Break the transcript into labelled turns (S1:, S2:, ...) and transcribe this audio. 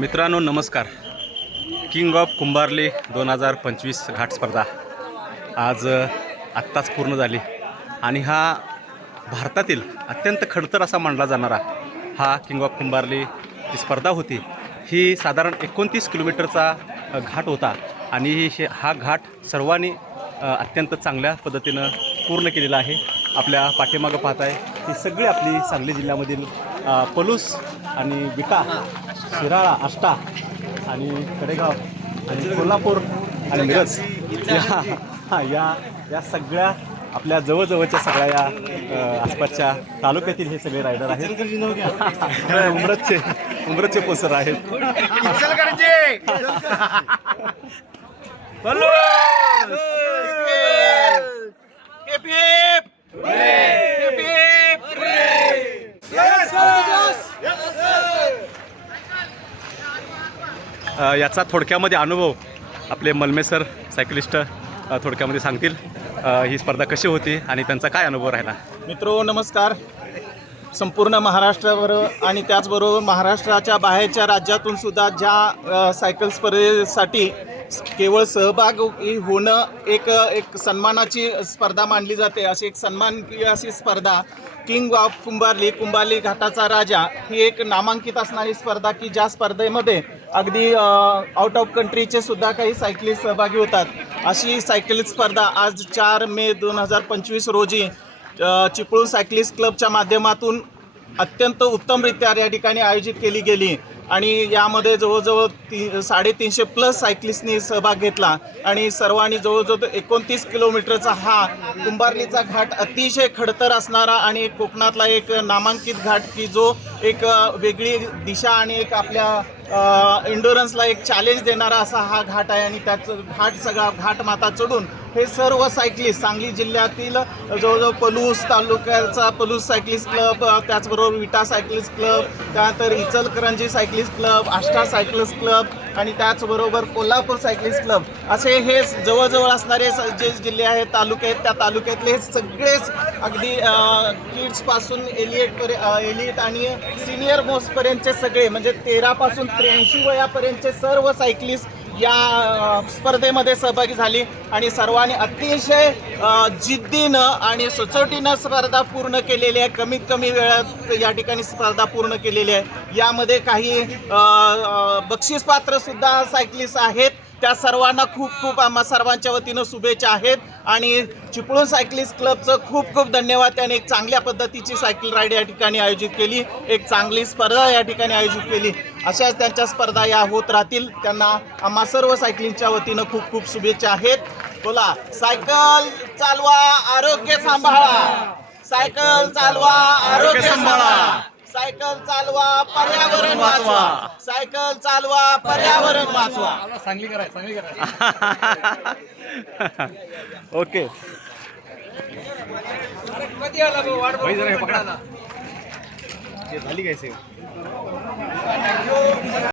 S1: मित्रांनो नमस्कार king of कुंभारले दोन हजार पंचवीस घाट स्पर्धा आज आत्ताच पूर्ण झाली आणि हा भारतातील अत्यंत खडतर असा मानला जाणारा हा किंग ऑफ कुंभारली जी स्पर्धा होती ही साधारण एकोणतीस किलोमीटरचा घाट होता आणि हा घाट सर्वांनी अत्यंत चांगल्या पद्धतीनं पूर्ण केलेला आहे आपल्या पाठीमागं पाहताय ही सगळी आपली सांगली जिल्ह्यामधील पलूस आणि विटा शिराळा आष्टा आणि कडेगाव आणि कोल्हापूर आणि मिरज या या या सगळ्या आपल्या जवळजवळच्या सगळ्या या आसपासच्या तालुक्यातील हे सगळे रायडर आहेत उमरतचे उमरतचे पोसर आहेत याचा थोडक्यामध्ये अनुभव आपले मलमेसर सायकलिस्ट थोडक्यामध्ये सांगतील ही स्पर्धा कशी होती आणि त्यांचा काय अनुभव राहिला
S2: मित्रो नमस्कार संपूर्ण महाराष्ट्रावर आणि त्याचबरोबर महाराष्ट्राच्या बाहेरच्या राज्यातून सुद्धा ज्या सायकल स्पर्धेसाठी केवळ सहभाग होणं एक एक सन्मानाची स्पर्धा मानली जाते अशी एक सन्मानप्रिय अशी स्पर्धा किंग ऑफ कुंभारली कुंभारली घाटाचा राजा ही एक नामांकित असणारी स्पर्धा की ज्या स्पर्धेमध्ये अगदी आउट ऑफ कंट्रीचे सुद्धा काही सायकलिस्ट सहभागी होतात अशी सायकल स्पर्धा आज चार मे दोन हजार पंचवीस रोजी चिपळूण सायकलिस्ट क्लबच्या माध्यमातून अत्यंत उत्तमरित्या या ठिकाणी आयोजित केली गेली आणि यामध्ये जवळजवळ ती साडेतीनशे प्लस सायक्लिस्टनी सहभाग घेतला आणि सर्वांनी जवळजवळ एकोणतीस किलोमीटरचा हा कुंभारलीचा घाट अतिशय खडतर असणारा आणि कोकणातला एक नामांकित घाट की जो एक वेगळी दिशा आणि एक आपल्या इंडोरन्सला एक चॅलेंज देणारा असा हा घाट आहे आणि त्याचं घाट सगळा घाट माता चढून हे सर्व सायक्लिस्ट सांगली जिल्ह्यातील जवळजवळ पलूस तालुक्याचा पलूस सायक्लिस्ट क्लब त्याचबरोबर विटा सायक्लिस्ट क्लब त्यानंतर Ichalkaranji cyclist club Ashta cyclist club आणि त्याचबरोबर कोल्हापूर सायक्लिस्ट क्लब असे हे जवळजवळ असणारे जे जिल्हे आहेत तालुके आहेत त्या तालुक्यातले हे सगळेच अगदी किड्सपासून एलिएटपर्यंत एलिएट आणि सिनियर मोस्टपर्यंतचे सगळे म्हणजे तेरापासून त्र्याऐंशी वयापर्यंतचे सर्व सायक्लिस्ट या स्पर्धेमध्ये सहभागी झाली आणि सर्वांनी अतिशय जिद्दीनं आणि सुचोटीनं स्पर्धा पूर्ण केलेली आहे कमीत कमी वेळात या ठिकाणी स्पर्धा पूर्ण केलेली आहे यामध्ये काही बक्षीसपात्रसुद्धा सायकलिस्ट आहेत त्या सर्वांना खूप खूप आम्हा सर्वांच्या वतीनं शुभेच्छा आहेत आणि चिपळूण सायकलिस्ट क्लबचं खूप खूप धन्यवाद त्याने एक चांगल्या पद्धतीची सायकल राईड या ठिकाणी आयोजित केली एक चांगली स्पर्धा या ठिकाणी आयोजित केली अशाच त्यांच्या स्पर्धा या होत राहतील त्यांना आम्हा सर्व सायकलिंगच्या वतीनं खूप खूप शुभेच्छा आहेत बोला सायकल चालवा आरोग्य सांभाळा सायकल चालवा आरोग्य सांभाळा सायकल चालवा पर्यावरण वाचवा सायकल चालवा पर्यावरण वाचवा
S3: चांगली करा चांगली करा ओके झाली काय सेव